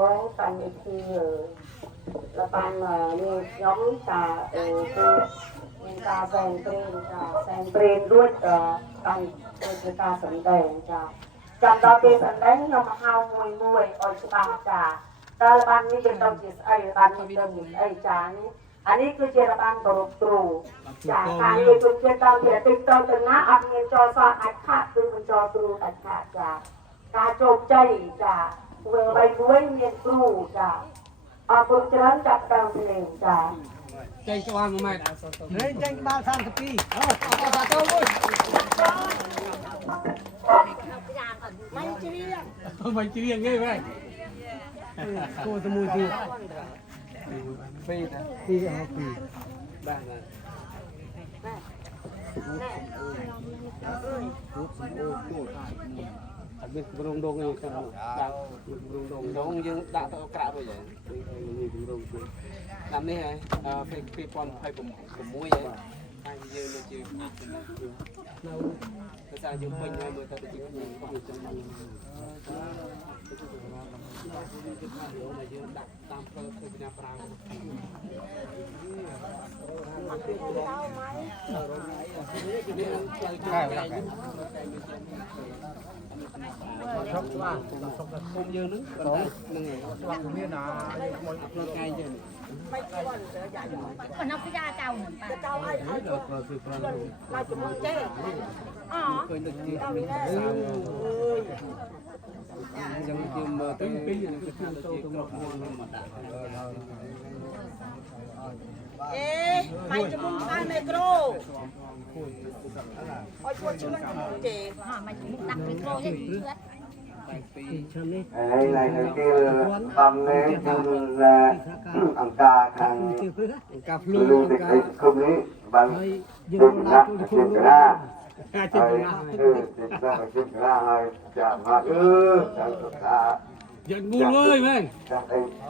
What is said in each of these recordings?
bố thành thì là ban như nhóm trà những trà sen prin đuôi thành người ta sẵn đèn tràจำตอนปีสันได้ยอมหาวมวยออยบางจ่าตาลบันนี่เป็นตอนจีไอบันนี่เป็นไอจ่านี่อันนี้คือเจรบันบรุษตรูจ่าการนี้คือเจรตอนเดียติดตอนตึงนะอันนี้จอซอนอัดขาดคือมันจอตรูอัดขาดจ่าการโจมใจจ่าเวอร์ใบบุ้ยเมียนตรูจ่าเอาคนเจริญจับดาวเพลงจ่าใจกว้างมาไหมใจบ้าทางกะปีเอาตาโต้เลยไม่เจียงไม่เจียงง่ายไหมโคตรมูทีปีนะปีเอาปีบ้านนะอันนี้บรงดงนี่ครับบรงดงยังด่าตัวกระไปอย่างนี้บรงดงลำนี้ไงปีปอนไฟผมมุ้ยไอ้ยืนเลยจืดเราภาษาญี่ปุ่นไงเมื่อตอนที่ยืนอยู่จังหวัดยืนดักตามเพื่อเป็นยาปรางใช่ไหมชอบว่าผมยืนนึงสองนึงไงว่าผมเนี่ยนะมันไงจังไม่ควรเจอใหญ่คนนักพิจารณาเจ้าเหมือนกันเจ้าไอ้เราจะมองเจ๊อ๋อเคยตึกจีน เจ้าไม่ได้ยังยืมตึ้งปีอย่างที่โตตรงเอ๊ะไปจะมุ่งไปไมโครโอ้ยปวดชื่อเจ๊มันจะมุ่งตักไมโครยังเพื่อนnày này này kia tầm này là ăn cà thằng lưu tịch ấy không ấy bằng chừng ra chừng ra hay chạm mặt chạm ra giận ngu ơi mày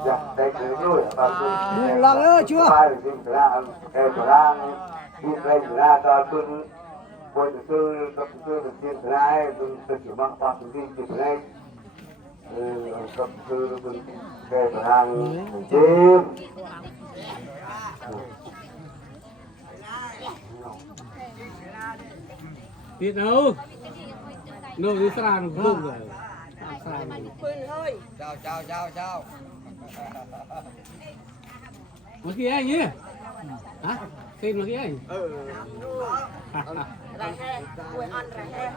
chạm đây cái rồi ngu lăng ơi chưa chừng ra cái ra đi lên ra cho tôi buổi tôi được tiền ra tôi chỉ bằng hoặc đi chừng ra cấp sư cái hàng chim biết đâu đâu đi sàn không rồi chào mà kia anh nhỉ hả tên là kia anh ra he quay ăn ra he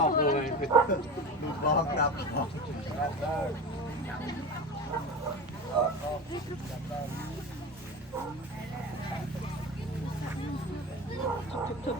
ออกเลย ดูบล็อกครับ ชุบ